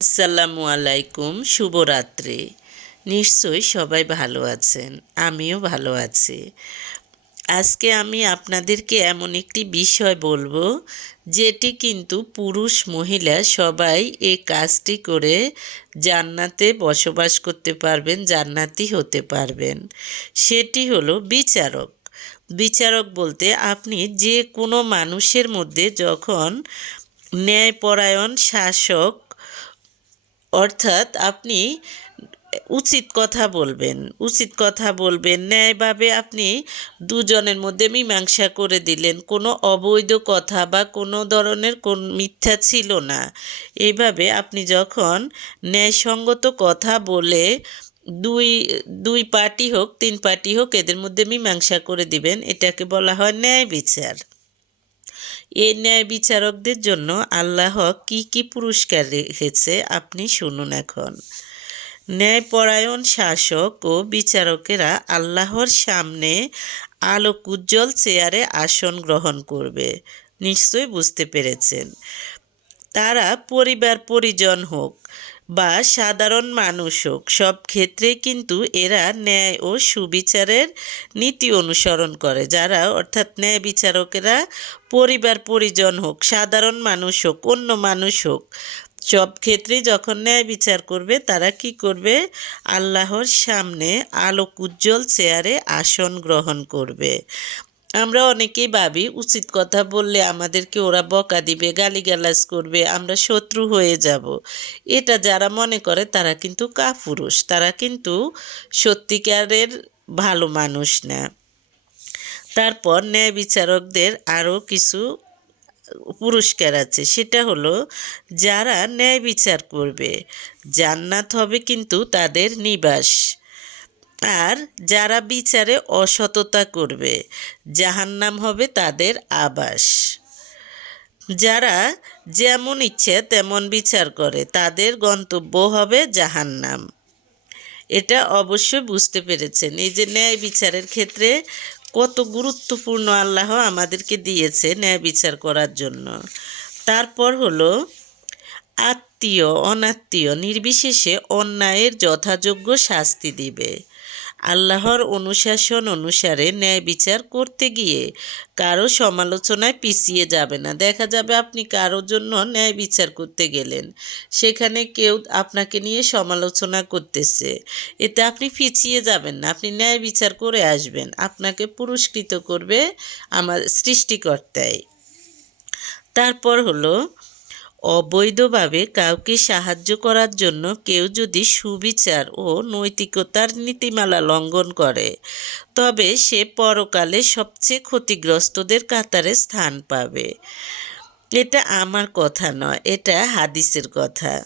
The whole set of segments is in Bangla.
আসসালামু আলাইকুম, শুভরাত্রি। নিশ্চয়ই সবাই ভালো আছেন, আমিও ভালো আছি। আজকে আমি আপনাদেরকে এমন একটি বিষয় বলব, যেটি কিন্তু পুরুষ মহিলা সবাই এই কাজটি করে জান্নাতে বসবাস করতে পারবেন, জান্নাতি হতে পারবেন। সেটি হলো বিচারক। বিচারক বলতে আপনি যে কোনো মানুষের মধ্যে যখন ন্যায়পরায়ণ শাসক অর্থাৎ আপনি উচিত কথা বলবেন, উচিত কথা বলবেন। ন্যায়ভাবে আপনি দুজনের মধ্যে মীমাংসা করে দিলেন। কোনো অবৈধ কথা বা কোনো ধরনের কোন মিথ্যা ছিল না। এইভাবে আপনি যখন ন্যায়সঙ্গত কথা বলে দুই দুই পার্টি হোক, তিন পার্টি হোক, এদের মধ্যে মীমাংসা করে দিবেন, এটাকে বলা হয় ন্যায় বিচার। এই ন্যায় বিচারকদের জন্য আল্লাহ কি কি পুরস্কার রেখেছে আপনি শুনুন এখন। ন্যায়পরায়ণ শাসক ও বিচারকেরা আল্লাহর সামনে আলোক উজ্জ্বল চেয়ারে আসন গ্রহণ করবে, নিশ্চয়ই বুঝতে পেরেছেন। তারা পরিবার পরিজন হোক বা সাধারণ মানুষ হোক, সব ক্ষেত্রে কিন্তু এরা ন্যায় ও সুবিচারের নীতি অনুসরণ করে। যারা অর্থাৎ ন্যায় বিচারকেরা, পরিবার পরিজন হোক, সাধারণ মানুষ হোক, অন্য মানুষ হোক, সব ক্ষেত্রে যখন ন্যায় বিচার করবে, তারা কি করবে? আল্লাহর সামনে আলোক উজ্জ্বল চেয়ারে আসন গ্রহণ করবে। আমরা অনেকেই ভাবি, উচিত কথা বললে আমাদেরকে ওরা বকা দিবে, গালিগালাজ করবে, আমরা শত্রু হয়ে যাব। এটা যারা মনে করে তারা কিন্তু কাপুরুষ, তারা কিন্তু সত্যিকারের ভালো মানুষ না। তারপর ন্যায় বিচারকদের আরও কিছু পুরস্কার আছে, সেটা হলো যারা ন্যায় বিচার করবে, জান্নাত হবে কিন্তু তাদের নিবাস। আর যারা বিচারে অসততা করবে, জাহান্নাম হবে তাদের আবাস। যারা যেমন ইচ্ছে তেমন বিচার করে, তাদের গন্তব্য হবে জাহান্নাম। এটা অবশ্যই বুঝতে পেরেছেন। এই যে ন্যায় বিচারের ক্ষেত্রে কত গুরুত্বপূর্ণ আল্লাহ আমাদেরকে দিয়েছে ন্যায় বিচার করার জন্য। তারপর হলো, আত্মীয়, অনাত্মীয় নির্বিশেষে অন্যায়ের যথাযোগ্য শাস্তি দিবে। আল্লাহর অনুশাসন অনুসারে ন্যায় বিচার করতে গিয়ে কারও সমালোচনায় পিছিয়ে যাবে না। দেখা যাবে আপনি কারোর জন্য ন্যায় বিচার করতে গেলেন। সেখানে কেউ আপনাকে নিয়ে সমালোচনা করতেছে। এতে আপনি পিছিয়ে যাবেন না, আপনি ন্যায় বিচার করে আসবেন। আপনাকে পুরস্কৃত করবে আমার সৃষ্টিকর্তায় তারপর হলো অবৈধভাবে কাউকে সাহায্য করার জন্য কেউ যদি সুবিচার ও নৈতিকতার নীতিমালা লঙ্ঘন করে, তবে সে পরকালে সবচেয়ে ক্ষতিগ্রস্তদের কাতারে স্থান পাবে। এটা আমার কথা নয়, এটা হাদিসের কথা।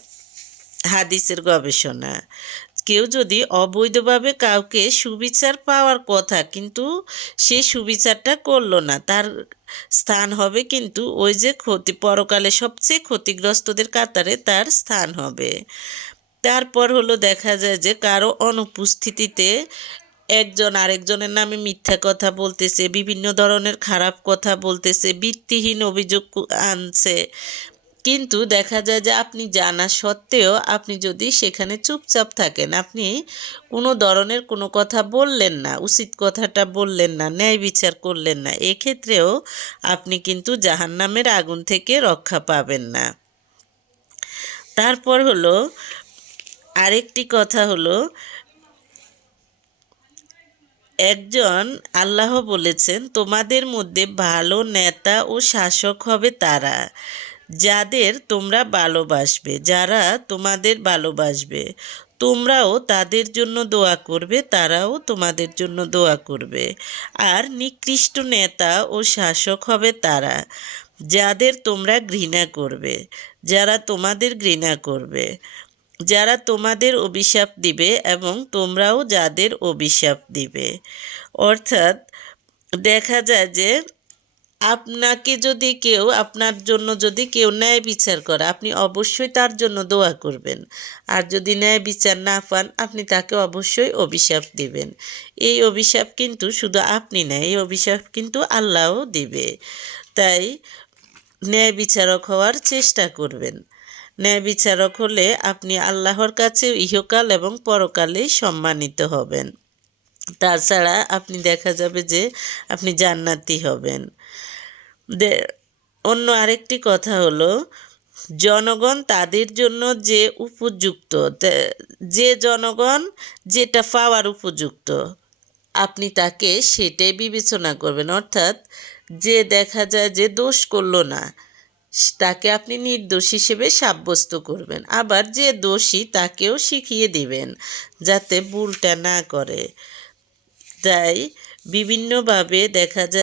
হাদিসের গবেষণা। কেউ যদি অবৈধভাবে কাউকে সুবিচার পাওয়ার কথা কিন্তু সে সুবিচারটা করল না, তার স্থান হবে কিন্তু ওই যে ক্ষতি, পরকালে সবচেয়ে ক্ষতিগ্রস্তদের কাতারে তার স্থান হবে। তারপর হলো দেখা যায় যে কারও অনুপস্থিতিতে একজন আরেকজনের নামে মিথ্যা কথা বলতেছে, বিভিন্ন ধরনের খারাপ কথা বলতেছে, ভিত্তিহীন অভিযোগ আনছে কিন্তু দেখা যায় যে আপনি জানা সত্ত্বেও আপনি যদি সেখানে চুপচাপ থাকেন, আপনি কোনো ধরনের কোনো কথা বললেন না, উচিত কথাটা বললেন না, ন্যায় বিচার করলেন না, এক্ষেত্রেও আপনি কিন্তু জাহান্নামের আগুন থেকে রক্ষা পাবেন না। তারপর হলো, আরেকটি কথা হলো, একজন আল্লাহ বলেছেন, তোমাদের মধ্যে ভালো নেতা ও শাসক হবে তারা। যাদের তোমরা ভালোবাসবে, যারা তোমাদের ভালোবাসবে, তোমরাও তাদের জন্য দোয়া করবে, তারাও তোমাদের জন্য দোয়া করবে। আর নিকৃষ্ট নেতা ও শাসক হবে তারা, যাদের তোমরা ঘৃণা করবে, যারা তোমাদের ঘৃণা করবে। যারা তোমাদের অভিশাপ দিবে এবং তোমরাও যাদের অভিশাপ দিবে। অর্থাৎ দেখা যায় যে আপনাকে যদি কেউ, আপনার জন্য যদি কেউ ন্যায় বিচার করে, আপনি অবশ্যই তার জন্য দোয়া করবেন। আর যদি ন্যায় বিচার না পান, আপনি তাকে অবশ্যই অভিশাপ দিবেন। এই অভিশাপ কিন্তু শুধু আপনি না এই অভিশাপ কিন্তু আল্লাহও দিবে। তাই ন্যায় বিচারক হওয়ার চেষ্টা করবেন। ন্যায় বিচারক হলে আপনি আল্লাহর কাছে ইহকাল এবং পরকালে সম্মানিত হবেন। তাছাড়া আপনি দেখা যাবে যে আপনি জান্নাতি হবেন। অন্য আরেকটি কথা হলো, জনগণ তাদের জন্য যে উপযুক্ত যে জনগণ যেটা পাওয়ার উপযুক্ত, আপনি তাকে সেটাই বিবেচনা করবেন। অর্থাৎ যে দেখা যায় যে দোষ করল না, তাকে আপনি নির্দোষ হিসেবে সাব্যস্ত করবেন। আবার যে দোষী তাকেও শিখিয়ে দিবেন, যাতে ভুলটা না করে। তাই বিভিন্নভাবে দেখা যায়